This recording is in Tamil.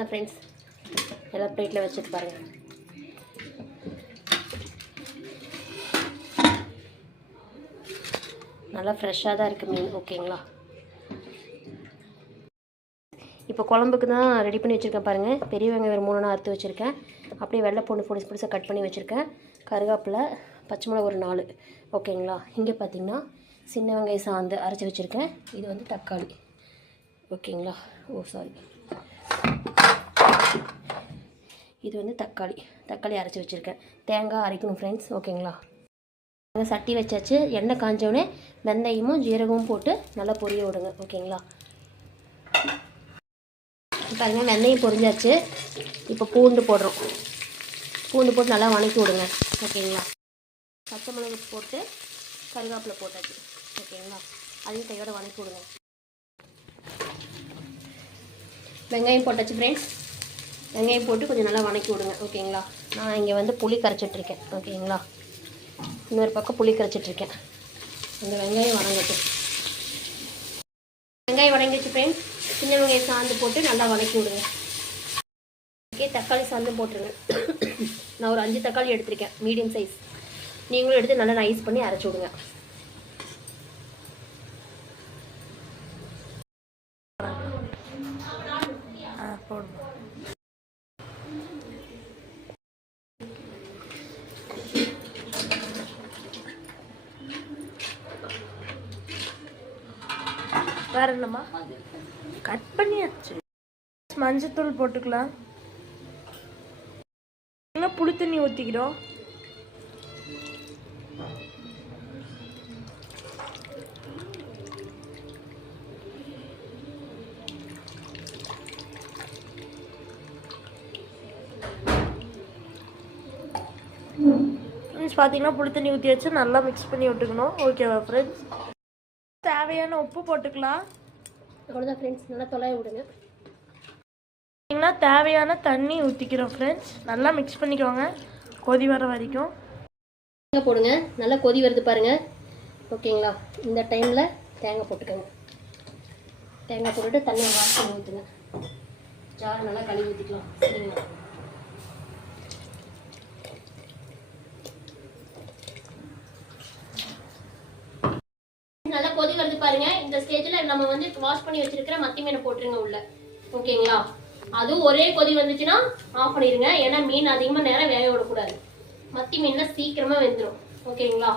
ஃப்ரெண்ட்ஸ் எல்லாம் பிளேட்டில் வச்சுட்டு பாருங்கள். நல்லா ஃப்ரெஷ்ஷாக தான் இருக்குது மீன். ஓகேங்களா, இப்போ குழம்புக்கு தான் ரெடி பண்ணி வச்சுருக்கேன் பாருங்கள். பெரிய வெங்காயம் ஒரு 3 அறுத்து வச்சுருக்கேன். அப்படியே வெள்ளை பூண்டு பொடிசு பொடிசாக கட் பண்ணி வச்சுருக்கேன். கருவேப்பிலை, பச்சை மிளகா ஒரு 4. ஓகேங்களா, இங்கே பார்த்தீங்கன்னா சின்ன வெங்காயம் சாந்து அரைச்சி வச்சுருக்கேன். இது வந்து தக்காளி. ஓகேங்களா, இது வந்து தக்காளி அரைச்சி வச்சுருக்கேன். தேங்காய் அரைக்கணும் ஃப்ரெண்ட்ஸ். ஓகேங்களா, சட்டி வச்சாச்சு. எண்ணெய் காஞ்சோடனே வெந்தயமும் ஜீரகமும் போட்டு நல்லா பொரிய விடுங்க. ஓகேங்களா, பாருங்கள் வெந்தயம் பொரிஞ்சாச்சு. இப்போ பூண்டு போடுறோம். பூண்டு போட்டு நல்லா வணக்கி விடுங்க. ஓகேங்களா, பச்சை மிளகு போட்டு கருவேப்பிலை போட்டாச்சு. ஓகேங்களா, அதையும் கையோட வணக்கி விடுங்க. வெங்காயம் போட்டாச்சு ஃப்ரெண்ட்ஸ். வெங்காயம் போட்டு கொஞ்சம் நல்லா வணக்கி விடுங்க. ஓகேங்களா, நான் இங்கே வந்து புளி கரைச்சிட்ருக்கேன். ஓகேங்களா, இன்னொரு பக்கம் புளி கரைச்சிட்ருக்கேன். இந்த வெங்காயம் வணங்கட்டும். வெங்காயம் வணங்கிடுச்சு ஃப்ரெண்ட்ஸ். சின்ன வெங்காயம் சாந்து போட்டு நல்லா வணக்கி விடுங்க. ஓகே, தக்காளி சாந்து போட்டுருங்க. நான் ஒரு 5 தக்காளி எடுத்திருக்கேன், மீடியம் சைஸ். நீங்களும் எடுத்து நல்லா நைஸ் பண்ணி அரைச்சி விடுங்க. வேற என்னம்மா கட் பண்ணியாச்சு. மஞ்சத்தூள் போட்டுக்கலாம். புளி தண்ணி ஊற்றிக்கிறோம். ஃப்ரெண்ட்ஸ் பார்த்தீங்கன்னா புளி தண்ணி ஊற்றி வச்சு நல்லா மிக்ஸ் பண்ணி விட்டுக்கணும். ஓகேவா ஃப்ரெண்ட்ஸ், தேவையான உப்பு போட்டுக்கலாம். அவ்வளோதான் ஃப்ரெண்ட்ஸ், நல்லா தொலைய விடுங்க. தேவையான தண்ணி ஊற்றிக்கிறோம் ஃப்ரெண்ட்ஸ். நல்லா மிக்ஸ் பண்ணிக்கோங்க கொதி வர வரைக்கும். தேங்காய் போடுங்க. நல்லா கொதி வருது பாருங்கள். ஓகேங்களா, இந்த டைமில் தேங்காய் போட்டுக்கோங்க. தேங்காய் போட்டுட்டு தண்ணியை வாஷ் பண்ணி ஊற்றுங்க. ஜார் நல்லா கழுவி ஊற்றிக்கலாம். சரிங்களா, நல்லா கொதி வருது பாருங்க. இந்த ஸ்டேஜில் நம்ம வந்து வாஷ் பண்ணி வச்சிருக்கிற மத்தி மீனை போட்டுருங்க உள்ள. ஓகேங்களா, அதுவும் ஒரே கொதி வந்துச்சுன்னா ஆஃப் பண்ணிடுங்க. ஏன்னா மீன் அதிகமாக நேரம் வேக விடக்கூடாது. மத்தி மீன்ல சீக்கிரமா வெந்துடும். ஓகேங்களா.